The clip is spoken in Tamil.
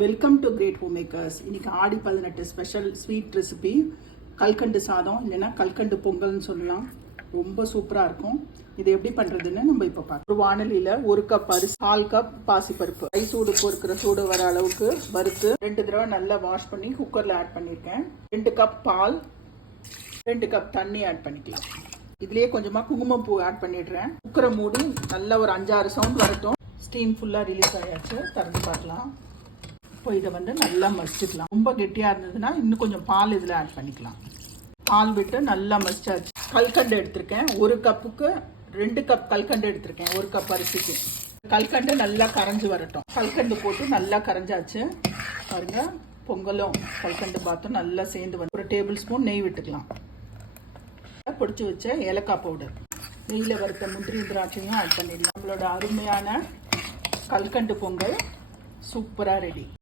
Welcome to great home makers. இன்னைக்கு ஆடி 18 ஸ்பெஷல் ஸ்வீட் ரெசிபி கல்கண்டு சாதம், இல்லைன்னா கல்கண்டு பொங்கல்னு சொல்லலாம். ரொம்ப சூப்பராக இருக்கும். இது எப்படி பண்ணுறதுன்னு நம்ம இப்போ பார்க்கலாம். ஒரு வானலியில் 1 கப் அரிசி, 1/4 கப் பாசிப்பருப்பு, சூடு பொறுக்கிற சூடு வர அளவுக்கு வறுத்து 2 தடவை நல்லா வாஷ் பண்ணி குக்கரில் ஆட் பண்ணியிருக்கேன். 2 கப் பால், 2 கப் தண்ணி ஆட் பண்ணிக்கலாம். இதுலேயே கொஞ்சமாக குங்குமப்பூ ஆட் பண்ணிடுறேன். குக்கரை மூடி நல்லா ஒரு 5-6 சவுண்ட் வரட்டும். ஸ்டீம் ஃபுல்லாக ரிலீஸ் ஆகியாச்சு. திறந்து பார்க்கலாம். இப்போ இதை நல்லா மசிச்சுக்கலாம். ரொம்ப கெட்டியாக இருந்ததுன்னா இன்னும் கொஞ்சம் பால் இதில் ஆட் பண்ணிக்கலாம். பால் விட்டு நல்லா மசிச்சாச்சு. கல்கண்டு எடுத்திருக்கேன். 1 கப்புக்கு 2 கப் கல்கண்டு எடுத்திருக்கேன். 1 கப் அரிசிக்கு. கல்கண்டு நல்லா கரைஞ்சி வரட்டும். கல்கண்டு போட்டு நல்லா கரைஞ்சாச்சு. பாருங்க, பொங்கலும் கல்கண்டு பாத்தும் நல்லா சேர்ந்து வந்து 1 டேபிள் ஸ்பூன் நெய் விட்டுக்கலாம். பொடிச்சு வச்ச ஏலக்காய் பவுடர், நெய்யில் வறுத்த முந்திரி திராட்சையும் ஆட் பண்ணிடலாம். நம்மளோட அருமையான கல்கண்டு பொங்கல் சூப்பராக ரெடி.